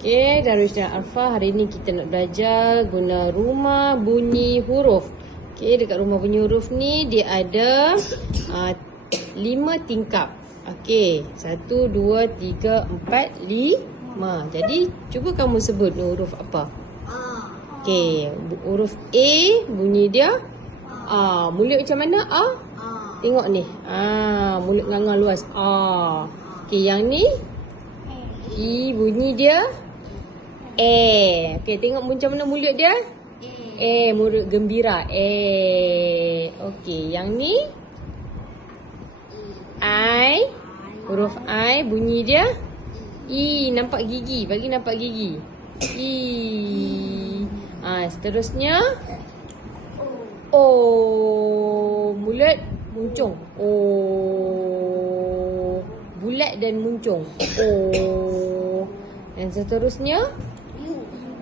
Okey, Darwish dan Arfa, hari ni kita nak belajar guna rumah bunyi huruf. Okey, dekat rumah bunyi huruf ni dia ada 5 tingkap. Okey, 1, 2, 3, 4, 5. Jadi, cuba kamu sebut huruf apa? Okey, huruf A bunyi dia A. Mulut macam mana A? Tengok ni. Mulut nganga luas. A. Okey, yang ni I bunyi dia Okey, tengok macam mana mulut dia? Mulut gembira. Okey, yang ni I. Huruf I bunyi dia I. Nampak gigi? Bagi nampak gigi. I. Seterusnya O. Mulut muncung. O. Bulat dan muncung. O. Dan seterusnya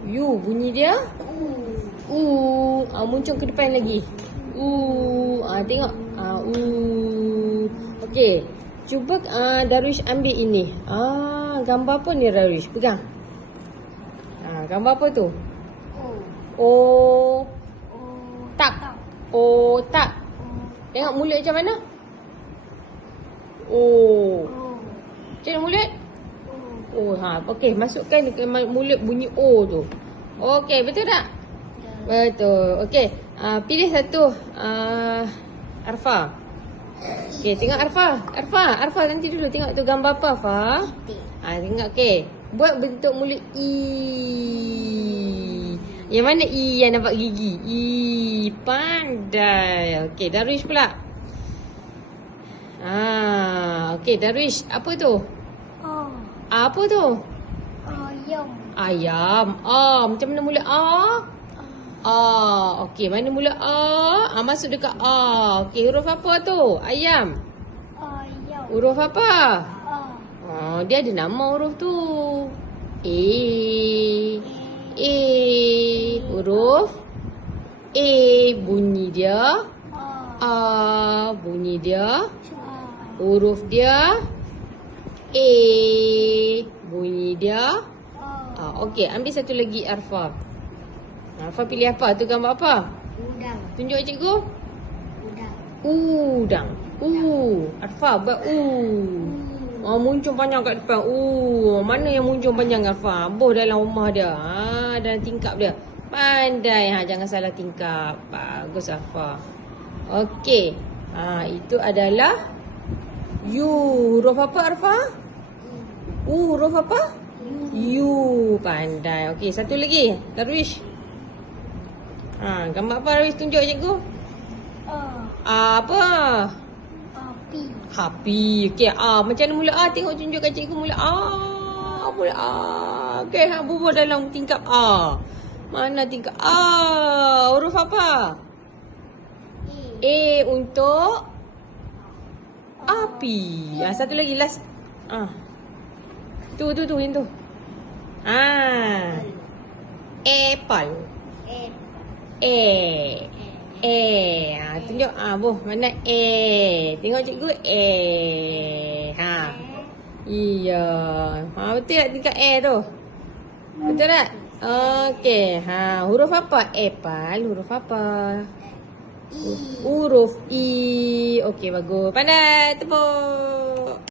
U bunyi dia U. Muncung ke depan lagi. U. Tengok. U. Okey. Cuba Darwish ambil ini. Gambar apa ni Darwish? Pegang. Gambar apa tu? Tak. Tak. Tengok mulut macam mana? Macam mana mulut? Okey, masukkan ke mulut bunyi O tu. Okey, betul tak? Betul. Okey, pilih satu Arfa. Okey, tengok Arfa. Arfa nanti dulu tengok tu gambar apa Arfa? Tengok okey. Buat bentuk mulut I. Yang mana I yang nampak gigi? I. Pandai. Okey, Darwish pula. Okey, Darwish, apa tu? Apa tu? Ayam. Macam mana mula Okey, mana mula masuk dekat Okey, huruf apa tu? Ayam. Huruf apa? Dia ada nama huruf tu. Huruf A bunyi dia bunyi dia. Huruf dia A bunyi dia. Okey, ambil satu lagi Arfa. Arfa pilih apa? Tu gambar apa? Udang. Tunjuk cikgu. Udang. Arfa buat muncung panjang kat depan. Mana yang muncung panjang Arfa? Boh dalam rumah dia. Dalam tingkap dia. Pandai. Jangan salah tingkap. Bagus Arfa. Okey. Itu adalah U. Huruf apa Arfa? Huruf apa? U. Pandai. Okey, satu lagi. Darwish. Gambar apa Darwish? Tunjuk cikgu. Apa? Happy. Okey, macam mana mula Tengok tunjuk kat cikgu mula mula Okey, bubuh dalam tingkap Mana tingkap huruf apa? A untuk api. Satu lagi last. Tu yang tu. Apple. Tunjuk boh mana A. Tengok cikgu Iya. Betul tak tingkat A tu? Betul tak? Okey. Huruf apa? Apple. Huruf apa? Huruf I. Okey, bagus. Pandai. Tepuk.